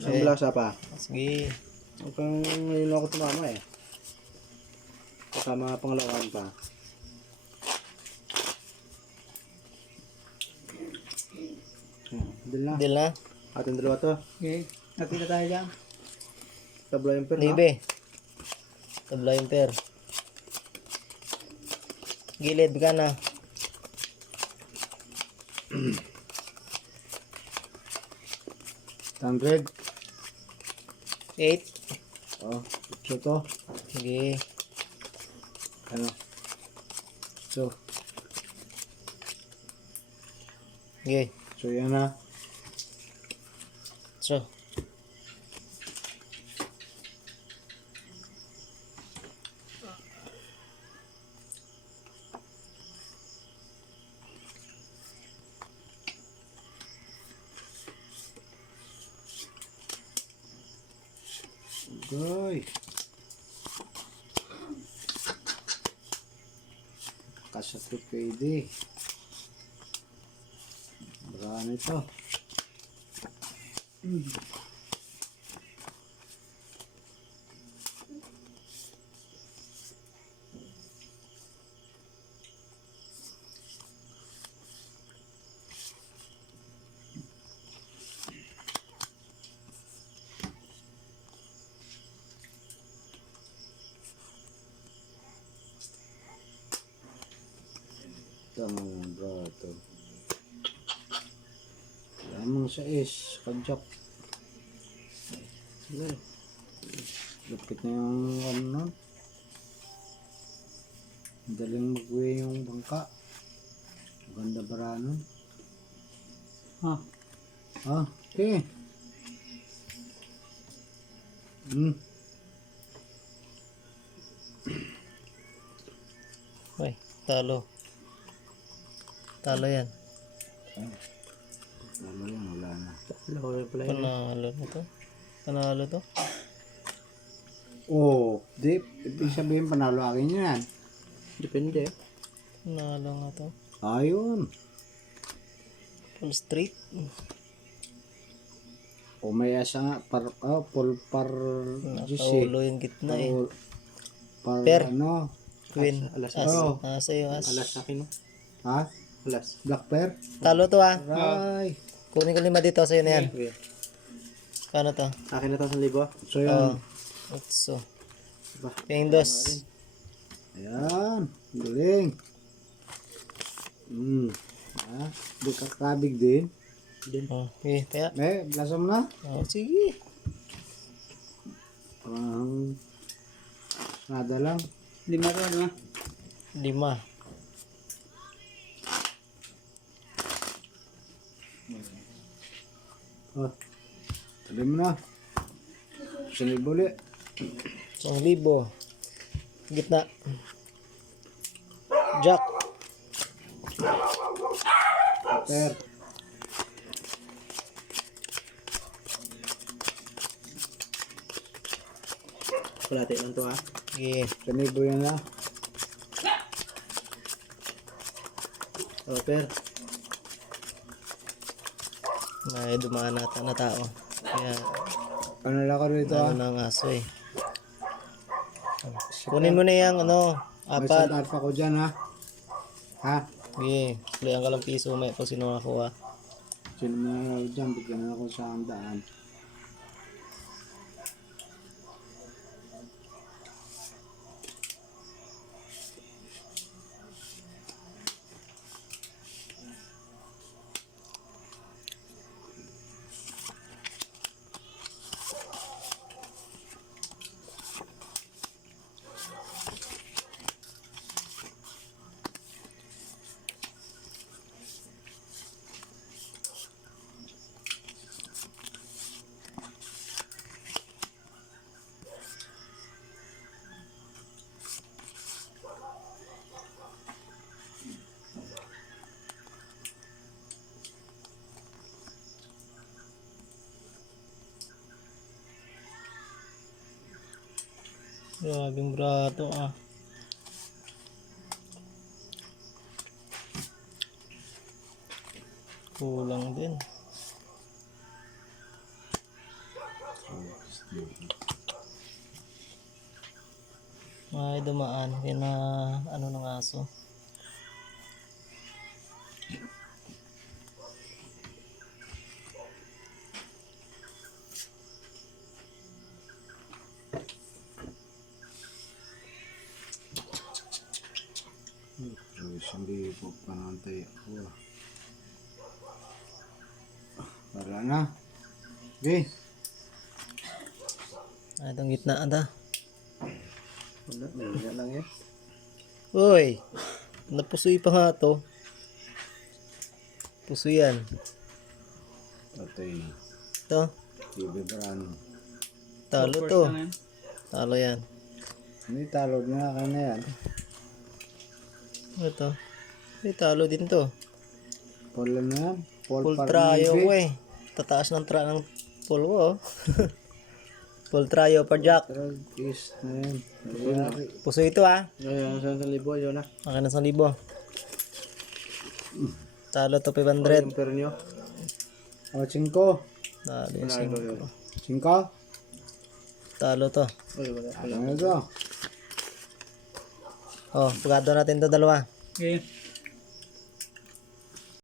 Isang blasa pa. Sige. Huwag kang ngayon ako tumama eh. Kasama pangalawan pa. Deal na. Deal na. Ating dalawa to. Okay. Nakita tayo dyan. Tabla yung per na. Libe. Tabla yung pair. Gilid ka na. $100. 8. Oh, so to. Sige. Ano? So, Sige. so yan na. So. Goy. Kasatu pwede. Marami ito. Tama yan bro ito. Lamang sa is. Kajak. Sige. Lupit na yung ano. Daling mag-uwi yung bangka. Maganda barano. Ha? Ha? Okay. Uy, talo. Talo yan. Wala yan, wala na. Panalo na to. Panalo to. Oh, di. Ibig sabihin panalo akin yan. Depende. Panalo nga to. Ayun. Full straight. O may asa nga. Full par. Nakaulo yung gitna eh. Par Per. ano. Queen. Alas. As. Oh. Sa'yo as. Alas sa akin. No? Ha? Alas. Black pear? Talo to ah. Aray. Kunin ko 5 dito sa'yo na yan. Okay. Paano to? Akin na to 1,000. So yan. So. Ba? Pingdos. Ayan. Galing. Ha? Di kakabig din. Din. Okay, kaya. Blasam na. Sige. Parang nada lang. 5 to, ano? 5. Oh. Tabi mo na. Sanay buli. 1,000. Gitna. Jack. Per. Kulate lang to ha. Sige. Sanay bo yan na. Oh, per. May dumaan na tao. Kaya, Ano lang ka rito ano ha? na ang aso eh. Kunin mo na yung ano, May 4. sandal pa ko dyan ha. Ha? Sige. Sulihan ka lang piso. May kung sino nakakuha. Sino mo na dyan? Bigyan na ako sa handaan. Grabing brato ah. Kulang din. May dumaan. Yan na ano ng aso. Hindi po panantay ako. Wala na. Okay. Ay, itong gitna ata. Wala, nalagyan lang yan. Uy! Napusoy pa nga to. Puso yan. Patay. Ito. Tibi Brano. Talo to. Talo yan. Hindi talog na ka na yan. Ito. Ay, talo din to. Paul na yan. Full tryo ko eh. Tataas ng ng full ko oh. Full tryo per jack. Is na yan. Puso ito ah. Ngayon, 1,000 yun na. Akin na 1,000. Talo to Yung 500. pero nyo. O, 5. Talo yung Wala ito 5. yun. 5. Talo to. Uy, wala. Ano ito? Oh, pagkado natin to dalawa. Okay.